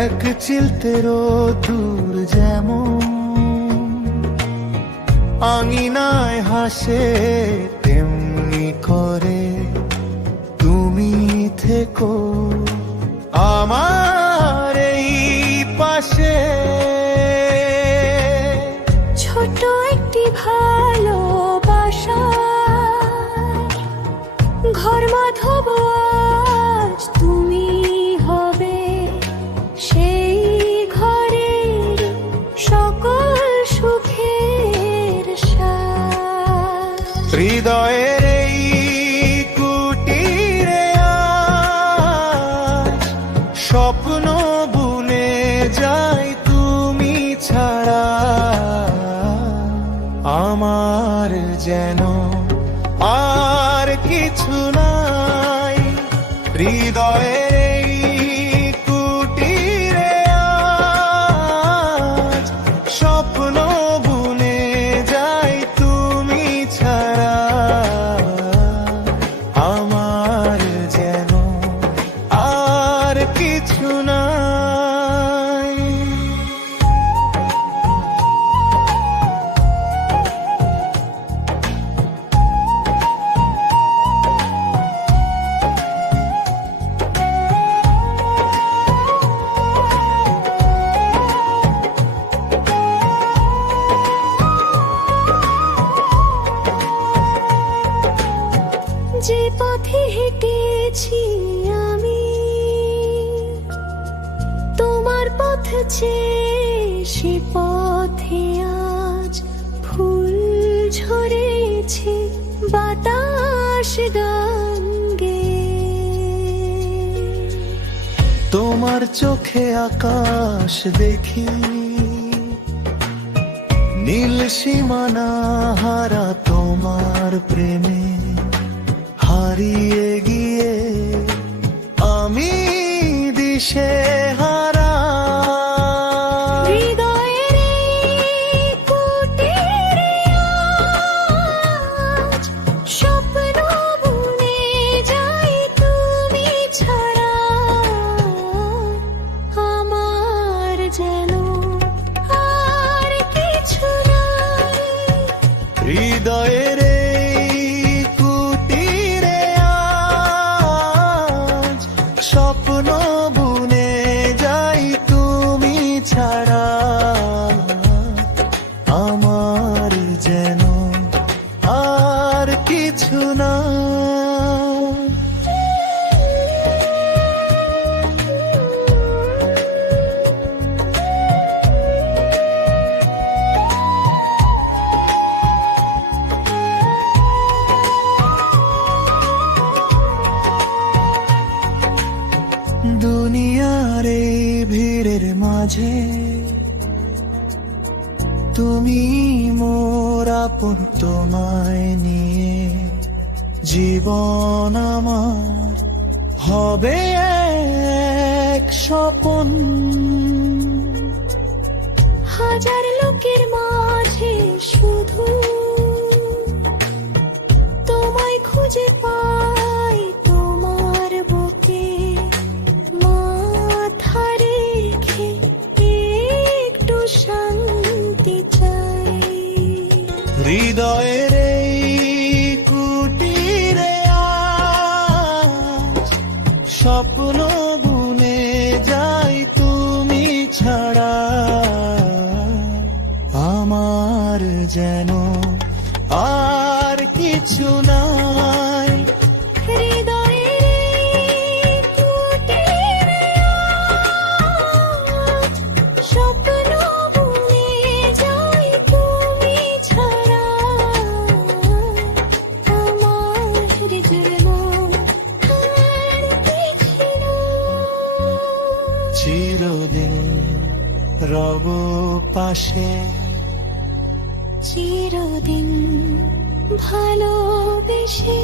এক চিলতের দূর যেমন আঙিনায় হাসে, তেমনি করে তুমি থেকো আমার এই পাশে। ছোট একটি ভালোবাসা, ঘর মাধব হৃদয়ের এই কুটিরে স্বপ্ন বুনে যাই তুমি ছাড়া। আমার যেন আর কিছু নাই, হৃদয়ের এই যে পথে হেঁটেছি আমি, তোমার পথ চেয়ে সে পথে আজ ফুল ঝরেছে বাতাস গান তোমার চোখে আকাশ দেখি, নীল সীমানা হারা তোমার প্রেমে। হারিয়ে গিয়ে আমি দিশে আমার যেন আর কিছু না। দুনিয়ারে ভিড়ের মাঝে তুমি মোর আপন তোমায় নিয়ে জীবন আমার হবে এক স্বপন। হাজার লোকের মাঝে শুধু তোমায় খুঁজে পাই হৃদয়ের কুটিরে স্বপ্ন বুনে যাই তুমি ছাড়া। আমার যেন আর কিছু রব পাশে। চিরদিন ভালোবেসে